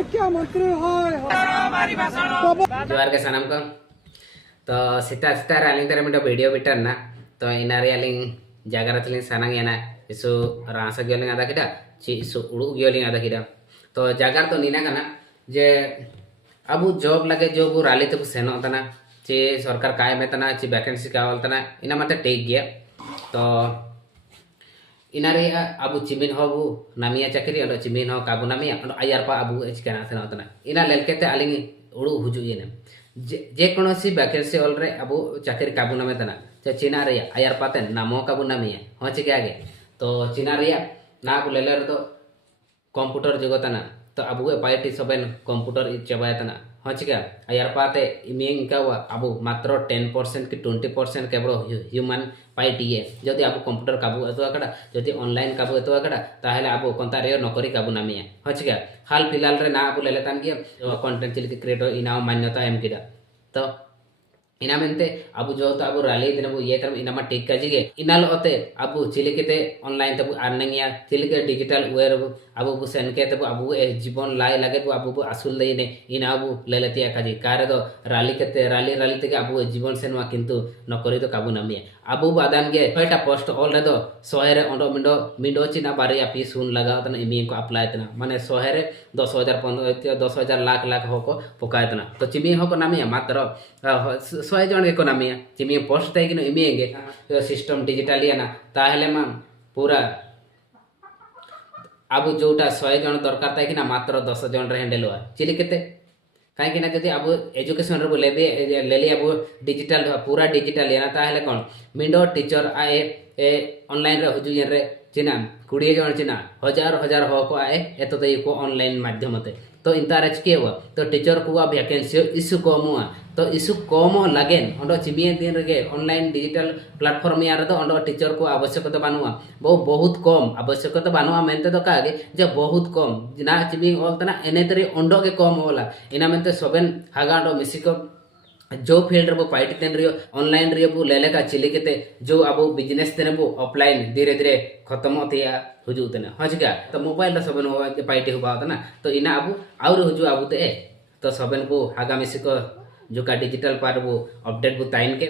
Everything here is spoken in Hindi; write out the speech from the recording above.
शिक्षा मंत्री जोहार के सनम को तो सीता सीता आलिंग तारे मिटो वीडियो बिटर ना तो इनारे आलिंग जागरा तलिंग सानांग याना इसु रासा गियोलिंग आदा किदा ची इसु उडु गियोलिंग आदा किदा तो जागर तो नीना कना जे अबु जॉब लगे जॉब राली तब सेनो तना ची सरकार काय में तना ची वैकेंसी कावल तना इना मते टेक गया तो इनारे अबु चिमिन होबु नामिया चाकरी अलो चिमिन हो काबु नामिया अलो आयार पा अबु एचकाना सेनो तना इना लेलकेते आलिंग उडु हुजु येने जे कोनोसी वैकेंसी ऑल रे अबु चाकरी काबु नामे तना चे चीना रे आयार पाते नामो काबु नामिया हो चिके आगे तो चीना रे ना अबु लेलर तो कंप्यूटर जगतना तो अबु पाइटी सबेन कंप्यूटर चबायतना हो चिके आयार पाते इमिंग कावा अबु मात्र 10% की 20% केवल ह्यूमन पाइटी है जदि अबु कंप्यूटर काबु एतो अकड़ा जदि ऑनलाइन काबु एतो अकड़ा ताहले अबु कोंता रे नौकरी काबु नामिया हो चिके हाल फिलहाल रे ना अबु लेलेतान के कंटेंट चिलिक क्रिएटर इना मान्यता एम किदा तो इना मेनते अबु जो तो अबु राली दिन अबु ये तरम इना मा टेक काजिगे इनाल ओते अबु चिलिकेते ऑनलाइन तबु अर्निंग या चिलिके डिजिटल वेयर अबु बु सेनके तबु अबु ए जीवन लाई लागे बु अबु बु असुल देने इना अबु लेलेतिया काजी कारे दो राली केते राली राली तके अबु जीवन सेनवा किंतु नकरी तो काबु नामिया अबु बादान गे पेटा पोस्ट ऑल रे दो सोहेरे ओंडो मिंडो चिना बारिया पीस हुन लगा तना इमी को अप्लाई तना माने सोहेरे 10,000 लाख लाख होको पोकाय तना तो चिमी होको नामिया मात्र 100 जन के नामिया चिमी पोस्ट तय किनो इमिएगे सिस्टम डिजिटली ना ताहले मा पूरा अबु जोटा 100 जन दरकार तय किना मात्र 10 जन रे हैंडल हुआ चिली केते काहे किना जदि अब एजुकेशन रे लेबे लेली अब डिजिटल पूरा डिजिटल याना ताहले कोन मिंडो टीचर आए ए ऑनलाइन रे हुजु रे चिना 20 जन चिना हजार हो को आए एतो तय को ऑनलाइन माध्यमते तो इंतारच के हुआ तो टीचर को वैकेंसी इशू कम हुआ तो इशू कम लगेन अंडो चिमिए दिन रे ऑनलाइन डिजिटल प्लेटफॉर्म यार तो अंडो टीचर को आवश्यकता बानुआ बहुत कम आवश्यकता बानुआ मेनते तो कागे जे बहुत कम ना चिमी ओलतना एने तरी अंडो के कम होला इना मेनते सबेन हागांडो मिसिको जो फील्ड रे पाइट तेन रे ऑनलाइन रे बु लेले का चिली केते जो अब बिजनेस तेने बु ऑफलाइन धीरे धीरे खत्म होतिया हुजु तेने हजगा तो मोबाइल रे सबन पाइटी हुबा तना तो इना अब आउर हुजु अब ते तो सबन बु आगामी सिको जो का डिजिटल पार बु अपडेट बु ताइन के